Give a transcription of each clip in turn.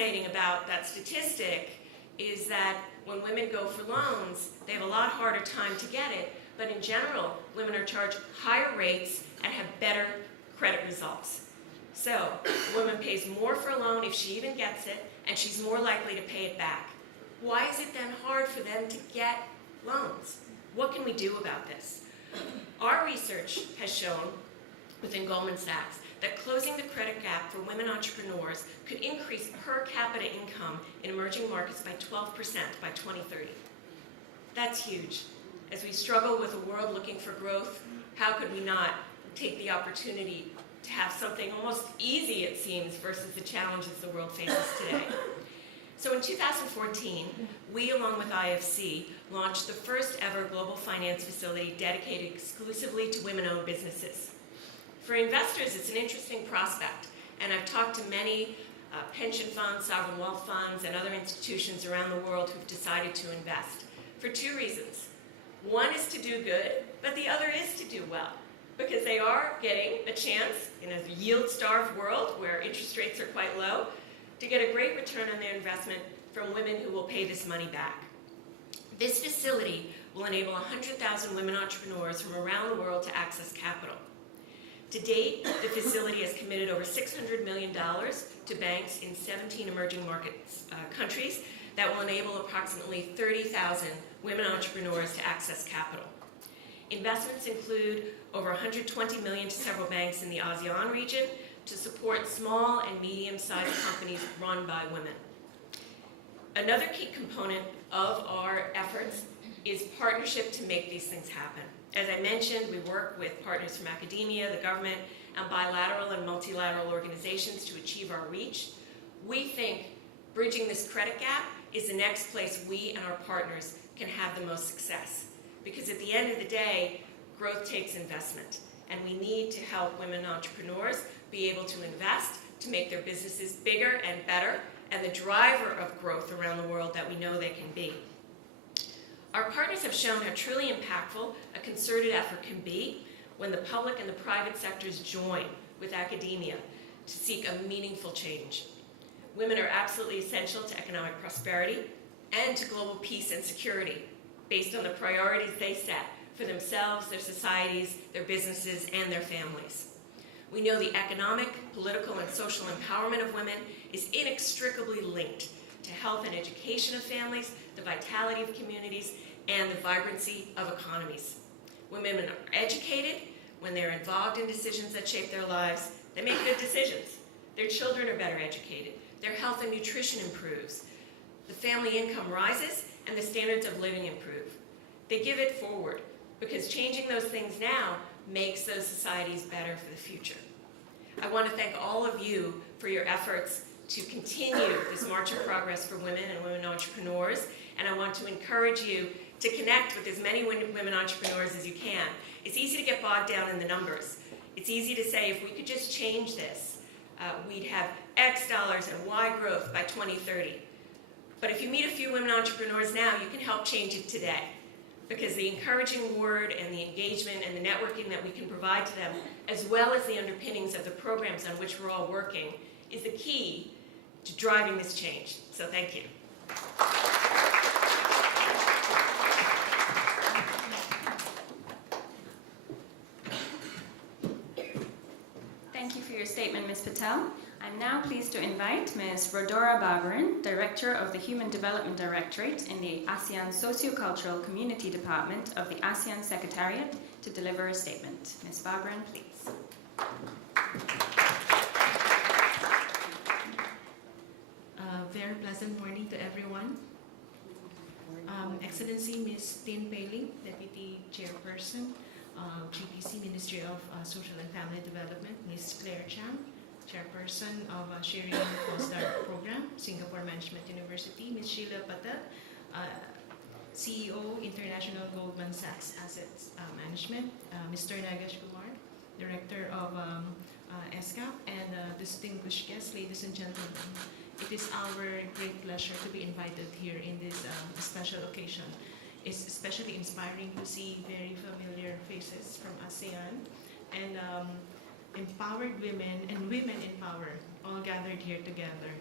fascinating about that statistic is that when women go for loans, they have a lot harder time to get it, but in general, women are charged higher rates and have better credit results. So, a woman pays more for a loan if she even gets it, and she's more likely to pay it back. Why is it then hard for them to get loans? What can we do about this? Our research has shown, within Goldman Sachs, that closing the credit gap for women entrepreneurs could increase per capita income in emerging markets by 12% by 2030. That's huge. As we struggle with a world looking for growth, how could we not take the opportunity to have something almost easy, it seems, versus the challenges the world faces today? So in 2014, we, along with IFC, launched the first ever global finance facility dedicated exclusively to women-owned businesses. For investors, it's an interesting prospect, and I've talked to many pension funds, sovereign wealth funds, and other institutions around the world who've decided to invest for two reasons. One is to do good, but the other is to do well, because they are getting a chance in a yield-starved world where interest rates are quite low to get a great return on their investment from women who will pay this money back. This facility will enable 100,000 women entrepreneurs from around the world to access capital. To date, the facility has committed over $600 million to banks in 17 emerging markets countries that will enable approximately 30,000 women entrepreneurs to access capital. Investments include over $120 million to several banks in the ASEAN region to support small and medium-sized companies run by women. Another key component of our efforts is partnership to make these things happen. As I mentioned, we work with partners from academia, the government, and bilateral and multilateral organizations to achieve our reach. We think bridging this credit gap is the next place we and our partners can have the most success. Because at the end of the day, growth takes investment, and we need to help women entrepreneurs be able to invest to make their businesses bigger and better, and the driver of growth around the world that we know they can be. Our partners have shown how truly impactful a concerted effort can be when the public and the private sectors join with academia to seek a meaningful change. Women are absolutely essential to economic prosperity and to global peace and security based on the priorities they set for themselves, their societies, their businesses, and their families. We know the economic, political, and social empowerment of women is inextricably linked to health and education of families, the vitality of communities, and the vibrancy of economies. When women are educated, when they're involved in decisions that shape their lives, they make good decisions. Their children are better educated. Their health and nutrition improves. The family income rises, and the standards of living improve. They give it forward, because changing those things now makes those societies better for the future. I want to thank all of you for your efforts to continue this march of progress for women and women entrepreneurs, and I want to encourage you to connect with as many women entrepreneurs as you can. It's easy to get bogged down in the numbers. It's easy to say, if we could just change this, we'd have X dollars and Y growth by 2030. But if you meet a few women entrepreneurs now, you can help change it today. Because the encouraging word and the engagement and the networking that we can provide to them, as well as the underpinnings of the programs on which we're all working, is the key to driving this change. So thank you. Thank you for your statement, Ms. Patel. I'm now pleased to invite Ms. Rodora Barbaran, Director of the Human Development Directorate in the ASEAN Sociocultural Community Department of the ASEAN Secretariat, to deliver a statement. Ms. Barbaran, please. Very pleasant morning to everyone. Excellency Ms. Tin Pei-Ling, Deputy Chairperson, GPC Ministry of Social and Family Development, Ms. Claire Chang, Chairperson of Shirin Fozdar Program, Singapore Management University, Ms. Sheila Patel, CEO, International Goldman Sachs Assets Management, Mr. Nagesh Kumar, Director of ESCAP, and distinguished guests, ladies and gentlemen. It is our great pleasure to be invited here in this special occasion. It's especially inspiring to see very familiar faces from ASEAN and empowered women and women in power all gathered here together.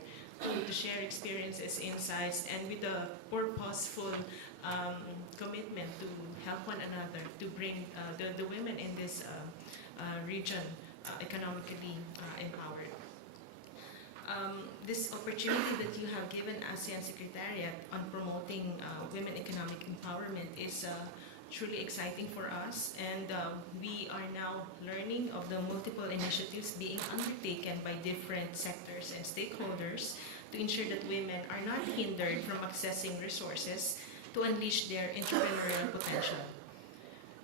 to share experiences, insights, and with a purposeful commitment to help one another to bring the women in this region economically empowered. This opportunity that you have given ASEAN Secretariat on promoting women economic empowerment is truly exciting for us, and we are now learning of the multiple initiatives being undertaken by different sectors and stakeholders to ensure that women are not hindered from accessing resources to unleash their entrepreneurial potential.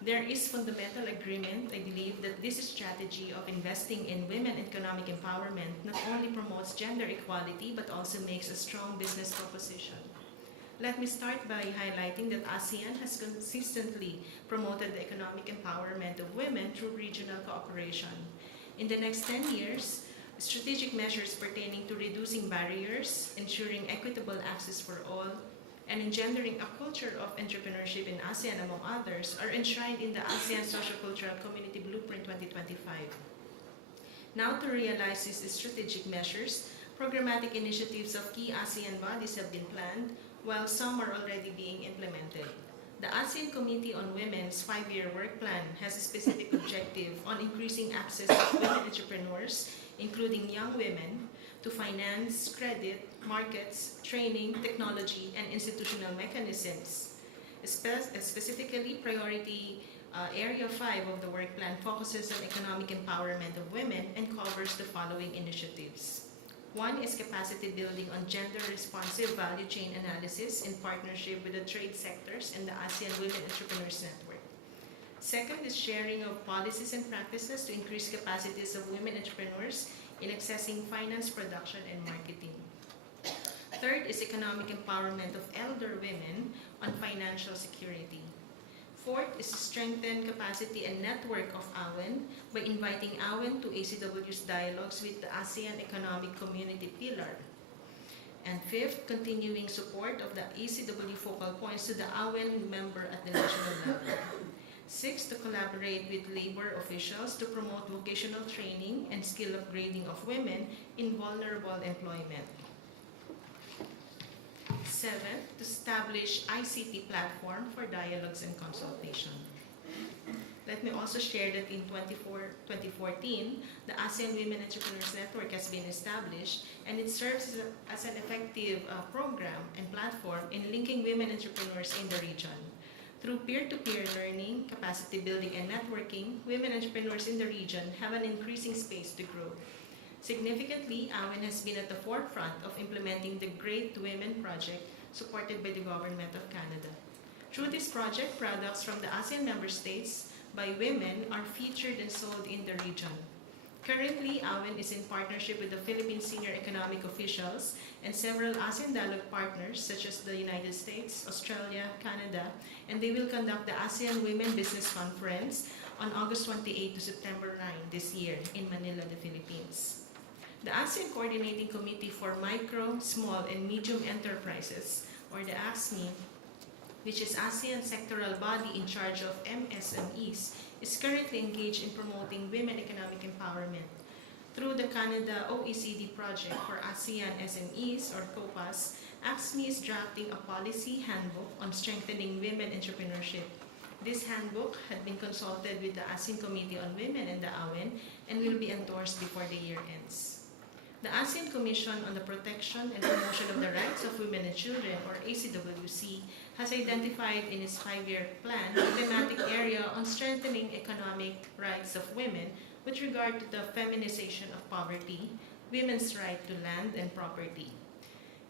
There is fundamental agreement, I believe, that this strategy of investing in women economic empowerment not only promotes gender equality but also makes a strong business proposition. Let me start by highlighting that ASEAN has consistently promoted the economic empowerment of women through regional cooperation. In the next 10 years, strategic measures pertaining to reducing barriers, ensuring equitable access for all, and engendering a culture of entrepreneurship in ASEAN, among others, are enshrined in the ASEAN Sociocultural Community Blueprint 2025. Now, to realize these strategic measures, programmatic initiatives of key ASEAN bodies have been planned, while some are already being implemented. The ASEAN Committee on Women's 5-year work plan has a specific objective on increasing access of women entrepreneurs, including young women, to finance, credit, markets, training, technology, and institutional mechanisms. Specifically, priority Area 5 of the work plan focuses on economic empowerment of women and covers the following initiatives. One is capacity building on gender-responsive value chain analysis in partnership with the trade sectors and the ASEAN Women Entrepreneurs Network. Second is sharing of policies and practices to increase capacities of women entrepreneurs in accessing finance, production, and marketing. Third is economic empowerment of elder women on financial security. Fourth is to strengthen capacity and network of AWEN by inviting AWEN to ACW's dialogues with the ASEAN Economic Community Pillar. And fifth, continuing support of the ACW focal points to the AWEN member at the national level. Sixth, to collaborate with labor officials to promote vocational training and skill upgrading of women in vulnerable employment. Seventh, to establish ICT platform for dialogues and consultation. Let me also share that in 2014, the ASEAN Women Entrepreneurs Network has been established, and it serves as an effective program and platform in linking women entrepreneurs in the region. Through peer-to-peer learning, capacity building, and networking, women entrepreneurs in the region have an increasing space to grow. Significantly, AWEN has been at the forefront of implementing the Great Women Project supported by the Government of Canada. Through this project, products from the ASEAN member states by women are featured and sold in the region. Currently, AWEN is in partnership with the Philippine senior economic officials and several ASEAN dialogue partners such as the United States, Australia, Canada, and they will conduct the ASEAN Women Business Conference on August 28 to September 9 this year in Manila, the Philippines. The ASEAN Coordinating Committee for Micro, Small, and Medium Enterprises, or the ASME, which is ASEAN sectoral body in charge of MSMEs, is currently engaged in promoting women economic empowerment. Through the Canada OECD project for ASEAN SMEs, or COPAS, ASME is drafting a policy handbook on strengthening women entrepreneurship. This handbook had been consulted with the ASEAN Committee on Women and the AWEN and will be endorsed before the year ends. The ASEAN Commission on the Protection and Promotion of the Rights of Women and Children, or ACWC, has identified in its 5-year plan a thematic area on strengthening economic rights of women with regard to the feminization of poverty, women's right to land and property.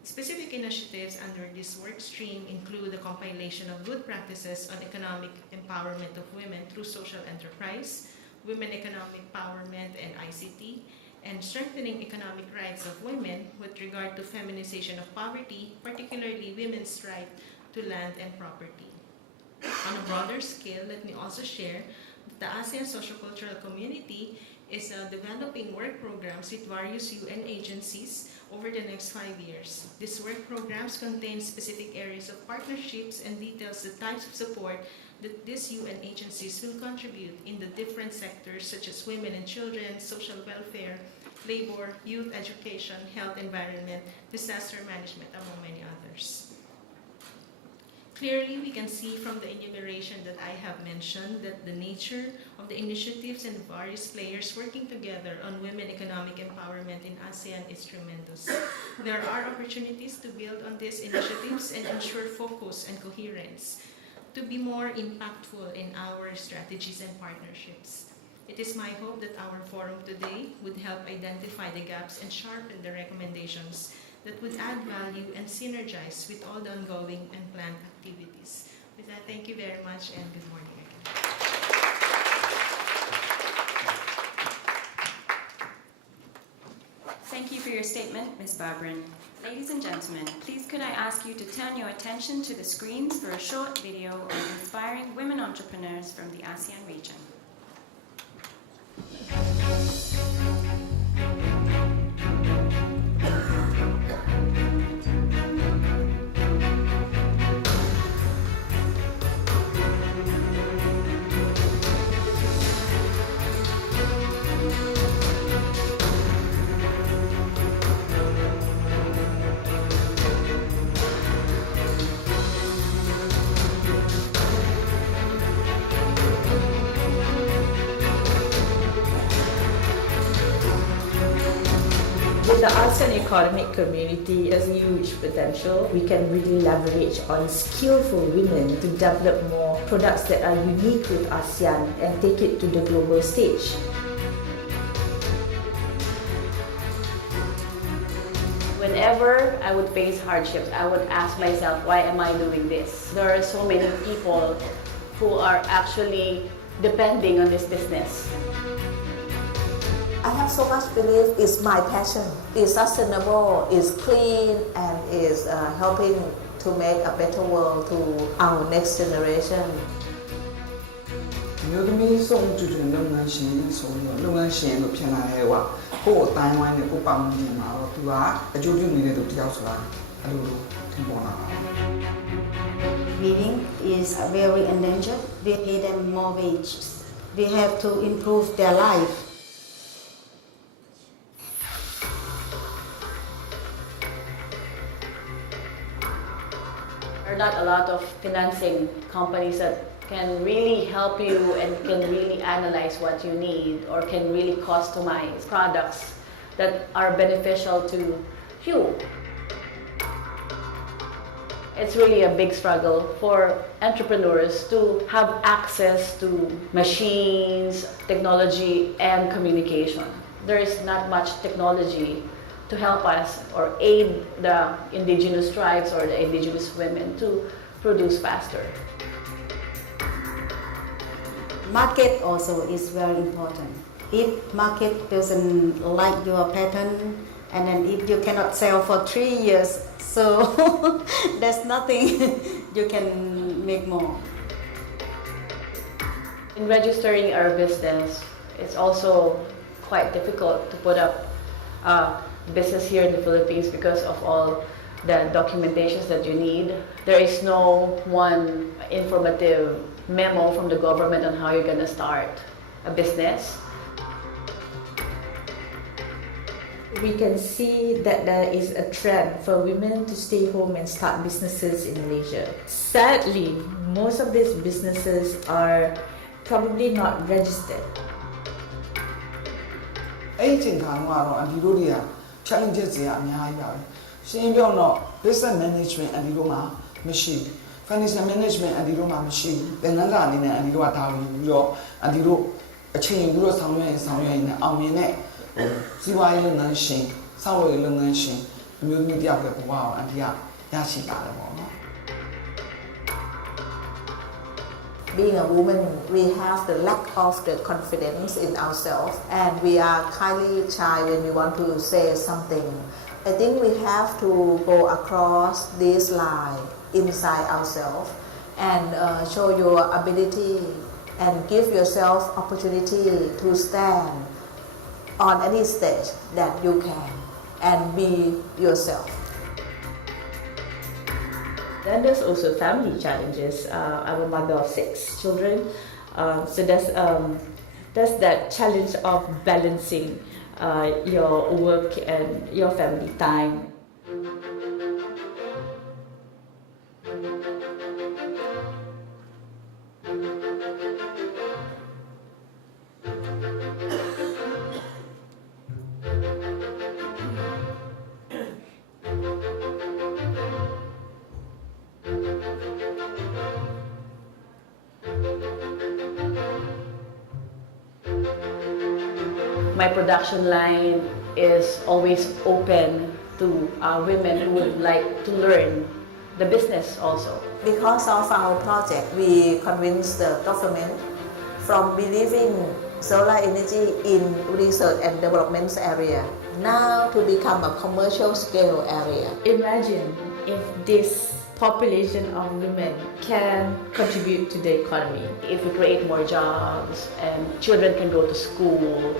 Specific initiatives under this work stream include the compilation of good practices on economic empowerment of women through social enterprise, women economic empowerment and ICT, and strengthening economic rights of women with regard to feminization of poverty, particularly women's right to land and property. On a broader scale, let me also share that the ASEAN Sociocultural Community is developing work programs with various UN agencies over the next 5 years. These work programs contain specific areas of partnerships and details the types of support that these UN agencies will contribute in the different sectors such as women and children, social welfare, labor, youth education, health, environment, the disaster management, among many others. Clearly, we can see from the enumeration that I have mentioned that the nature of the initiatives and various players working together on women economic empowerment in ASEAN is tremendous. There are opportunities to build on these initiatives and ensure focus and coherence to be more impactful in our strategies and partnerships. It is my hope that our forum today would help identify the gaps and sharpen the recommendations that would add value and synergize with all the ongoing and planned activities. With that, thank you very much and good morning again. Thank you for your statement, Ms. Babrin. Ladies and gentlemen, please could I ask you to turn your attention to the screens for a short video of inspiring women entrepreneurs from the ASEAN region. With the ASEAN economic community, there's huge potential. We can really leverage on skillful women to develop more products that are unique with ASEAN and take it to the global stage. Whenever I would face hardships, I would ask myself, why am I doing this? There are so many people who are actually depending on this business. I have so much belief it's my passion. It's sustainable, it's clean, and is helping to make a better world to our next generation. မျိုးသမီးစုံတူတူလုပ်ငန်းရှင်ဆိုတော့လုပ်ငန်းရှင်လို့ဖြစ်လာတဲ့ကွာကိုယ့်အတိုင်းဝိုင်းနဲ့ကိုယ့်ပတ်ဝန်းကျင်မှာတော့သူကအကျိုးပြုနေတဲ့သူတယောက်ဆိုတာအဲ့လိုလိုထင်ပေါ်လာတာ Women is very endangered. We pay them more wages. We have to improve their life. There are not a lot of financing companies that can really help you and can really analyze what you need or can really customize products that are beneficial to you. It's really a big struggle for entrepreneurs to have access to machines, technology, and communication. There is not much technology to help us or aid the indigenous tribes or the indigenous women to produce faster. Market also is very important. If market doesn't like your pattern, and then if you cannot sell for 3 years, so there's nothing you can make more. In registering our business, it's also quite difficult to put up business here in the Philippines because of all the documentations that you need. There is no one informative memo from the government on how you're going to start a business. We can see that there is a trend for women to stay home and start businesses in Malaysia. Sadly, most of these businesses are probably not registered. အဲ့ဒီချိန်ခါတော့အဒီလိုတွေက challenges တွေအများကြီးပါပဲရှင်းပြောတော့ business management အဒီလိုမှမရှိဘူး financial management အဒီလိုမှမရှိဘူးသင်ခန်းစာအနေနဲ့အဒီလိုကဒါဝင်ပြီးတော့အဒီလိုအချိန်ယူပြီးတော့ဆောင်ရွက်ရင်အောင်မြင်တဲ့စီးပွားရေးလုပ်ငန်းရှင်စောင့်ဝယ်ရေးလုပ်ငန်းရှင်အမျိုးသမီးတယောက်ရဲ့ဘဝကိုအဒီကရရှိလာတယ်ပေါ့နော် Being a woman, we have the lack of the confidence in ourselves, and we are kindly shy when we want to say something. I think we have to go across this line inside ourselves and show your ability and give yourself opportunity to stand on any stage that you can and be yourself. Then there's also family challenges. I'm a mother of 6 children, so there's that challenge of balancing your work and your family time. My production line is always open to women who would like to learn the business also. Because of our project, we convince the government from believing solar energy in research and development area now to become a commercial scale area. Imagine if this population of women can contribute to the economy. If we create more jobs and children can go to school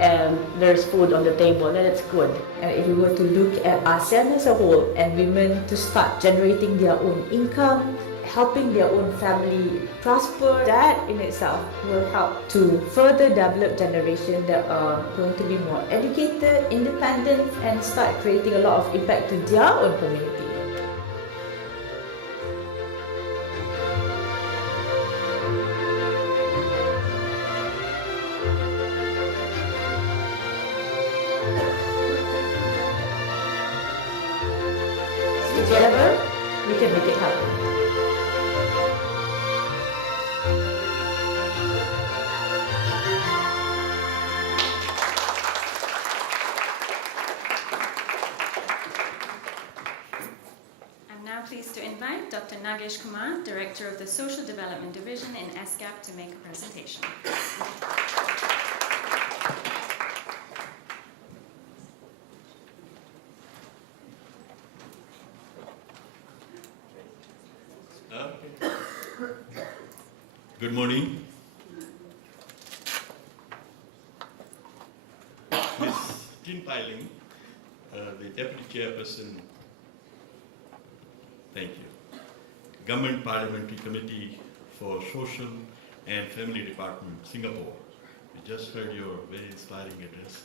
and there's food on the table, then it's good. And if we were to look at ASEAN as a whole and women to start generating their own income, helping their own family prosper, that in itself will help to further develop generation that are going to be more educated, independent, and start creating a lot of impact to their own community. Together, we can make it happen. I'm now pleased to invite Dr. Nagesh Kumar, Director of the Social Development Division in ESCAP, to make a presentation. Good morning. Ms. Tin Piling, the Deputy Chairperson, thank you. Government Parliamentary Committee for Social and Family Department, Singapore. We just heard your very inspiring address.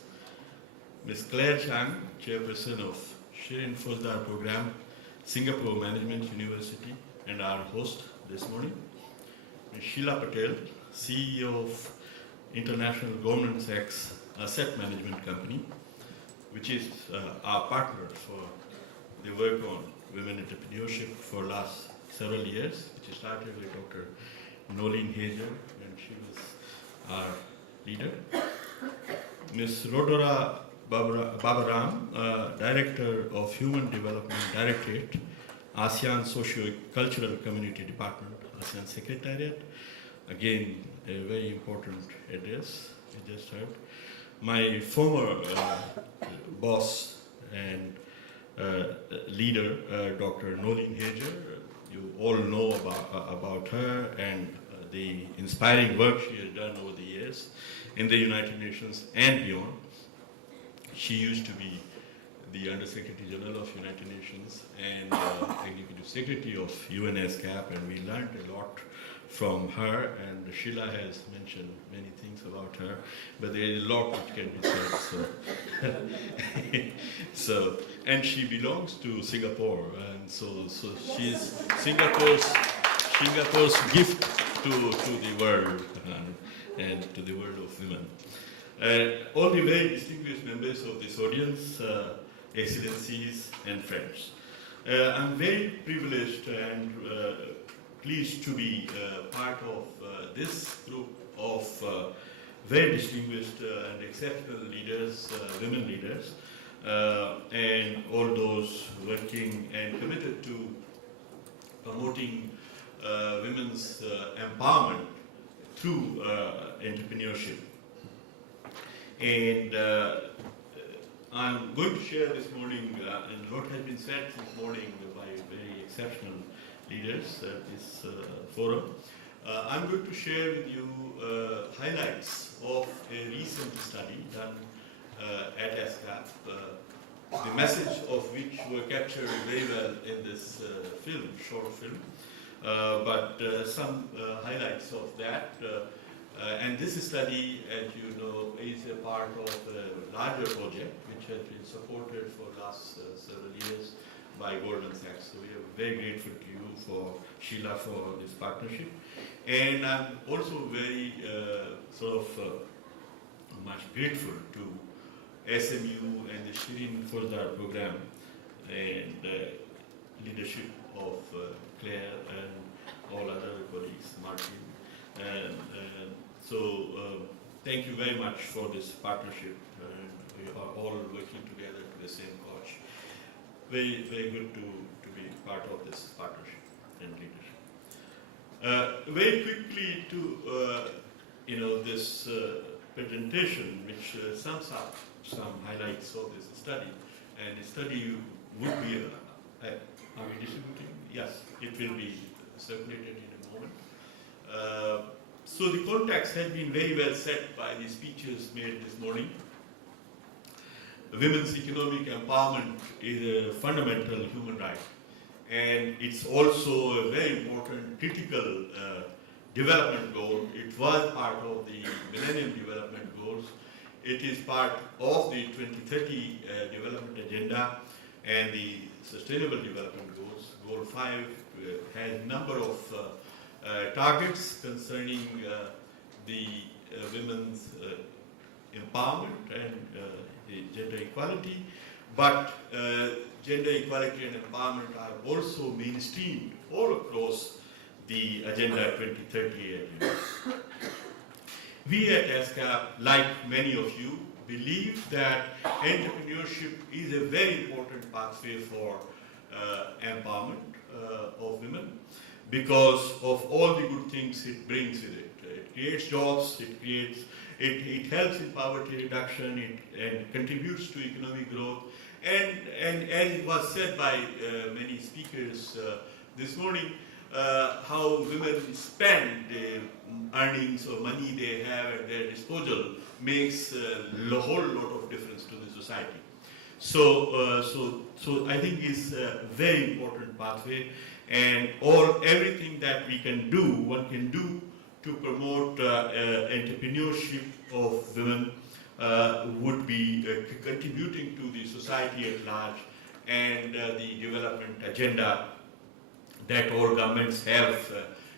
Ms. Claire Chang, Chairperson of Shirin Fozdar Program, Singapore Management University, and our host this morning. Ms. Sheila Patel, CEO of International Goldman Sachs Asset Management Company, which is our partner for the work on women entrepreneurship for last several years, which started with Dr. Nolene Hazer, and she was our leader. Ms. Rodora Babaram, Director of Human Development Directorate, ASEAN Socio-Cultural Community Department, ASEAN Secretariat. Again, a very important address we just heard. My former boss and leader, Dr. Nolene Hazer, you all know about her and the inspiring work she has done over the years in the United Nations and beyond. She used to be the Under-Secretary General of United Nations and Executive Secretary of ESCAP, and we learned a lot from her, and Sheila has mentioned many things about her, but there is a lot which can be said. So, and she belongs to Singapore, and so she's Singapore's gift to the world and to the world of women. All the very distinguished members of this audience, excellencies and friends. I'm very privileged and pleased to be part of this group of very distinguished and exceptional leaders, women leaders, and all those working and committed to promoting women's empowerment through entrepreneurship. And I'm going to share this morning, and what has been said this morning by very exceptional leaders at this forum. I'm going to share with you highlights of a recent study done at ESCAP, the message of which were captured very well in this film, short film, but some highlights of that. And this study, as you know, is a part of a larger project which has been supported for the last several years by Goldman Sachs. So we are very grateful to you, for Sheila, for this partnership. And I'm also very much grateful to SMU and the Shirin Fozdar program and leadership of Claire and all other colleagues, Martin. And thank you very much for this partnership. We are all working together to the same cause. Very, very good to be part of this partnership and leadership. Very quickly to this presentation, which sums up some highlights of this study. And the study would be, are we distributing? Yes, it will be circulated in a moment. So the context has been very well set by the speeches made this morning. Women's economic empowerment is a fundamental human right, and it's also a very important critical development goal. It was part of the Millennium Development Goals. It is part of the 2030 Development Agenda and the Sustainable Development Goals. Goal 5 has a number of targets concerning the women's empowerment and the gender equality, but gender equality and empowerment are also mainstreamed all across the Agenda 2030 agenda. We at ESCAP, like many of you, believe that entrepreneurship is a very important pathway for empowerment of women because of all the good things it brings with it. It creates jobs, it helps in poverty reduction, and contributes to economic growth. And as it was said by many speakers this morning, how women spend the earnings or money they have at their disposal makes a whole lot of difference to the society. So I think it's a very important pathway, and everything that one can do to promote entrepreneurship of women would be contributing to the society at large and the development agenda that all governments have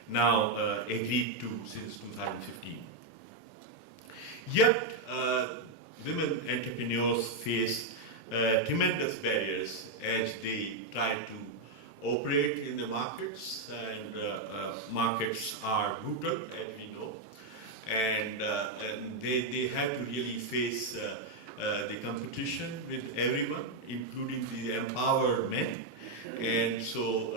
now agreed to since 2015. Yet, women entrepreneurs face tremendous barriers as they try to operate in the markets, and markets are brutal, as we know, and they have to really face the competition with everyone, including the empowered men. And so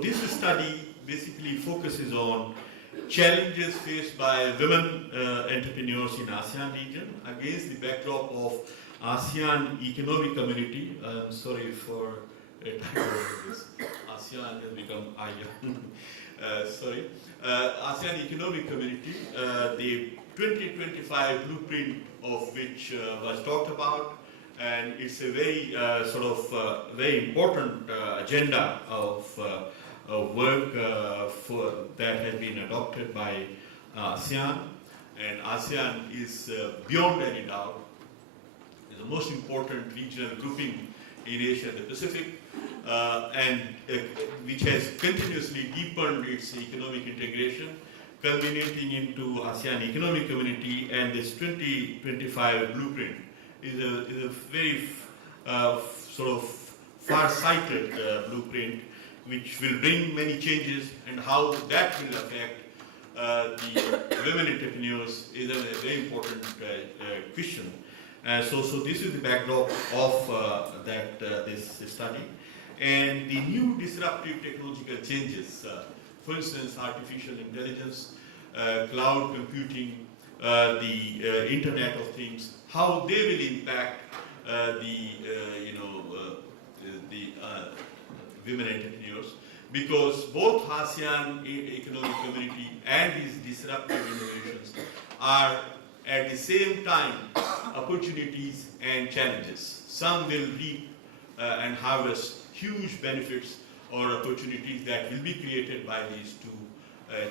this study basically focuses on challenges faced by women entrepreneurs in ASEAN region against the backdrop of ASEAN Economic Community. I'm sorry for a typo of this. ASEAN has become ASEAN. ASEAN Economic Community, the 2025 blueprint of which was talked about, and it's a very very important agenda of work that has been adopted by ASEAN, and ASEAN is beyond any doubt the most important regional grouping in Asia and the Pacific, and which has continuously deepened its economic integration, culminating into ASEAN Economic Community. And this 2025 blueprint is a very far-sighted blueprint, which will bring many changes, and how that will affect the women entrepreneurs is a very important question. So this is the backdrop of this study. And the new disruptive technological changes, for instance, artificial intelligence, cloud computing, the Internet of Things, how they will impact the women entrepreneurs, because both ASEAN Economic Community and these disruptive innovations are at the same time opportunities and challenges. Some will reap and harvest huge benefits or opportunities that will be created by these two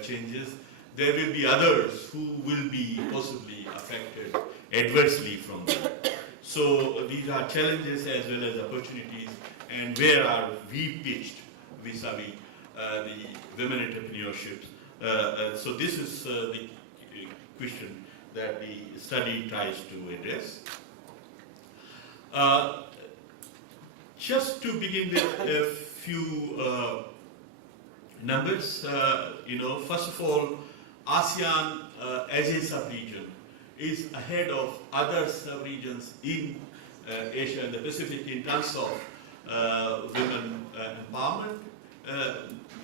changes. There will be others who will be possibly affected adversely from them. So these are challenges as well as opportunities, and where are we pitched vis-a-vis the women entrepreneurships. So this is the question that the study tries to address. Just to begin with a few numbers, first of all, ASEAN as a sub-region is ahead of other sub-regions in Asia and the Pacific in terms of women empowerment,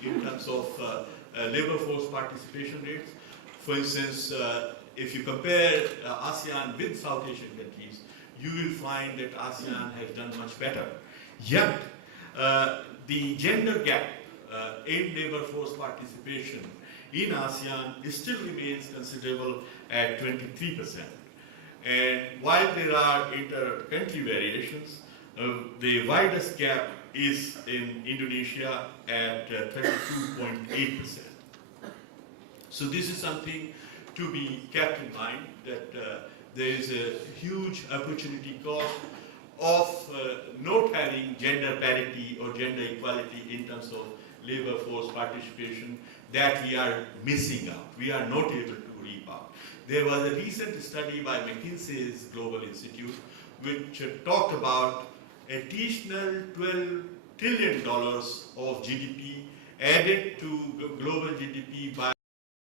in terms of labor force participation rates. For instance, if you compare ASEAN with South Asian countries, you will find that ASEAN has done much better. Yet, the gender gap in labor force participation in ASEAN still remains considerable at 23%. And while there are inter-country variations, the widest gap is in Indonesia at 32.8%. So this is something to be kept in mind, that there is a huge opportunity cost of not having gender parity or gender equality in terms of labor force participation that we are missing out. We are not able to reap out. There was a recent study by McKinsey's Global Institute which talked about additional $12 trillion of GDP added to global GDP by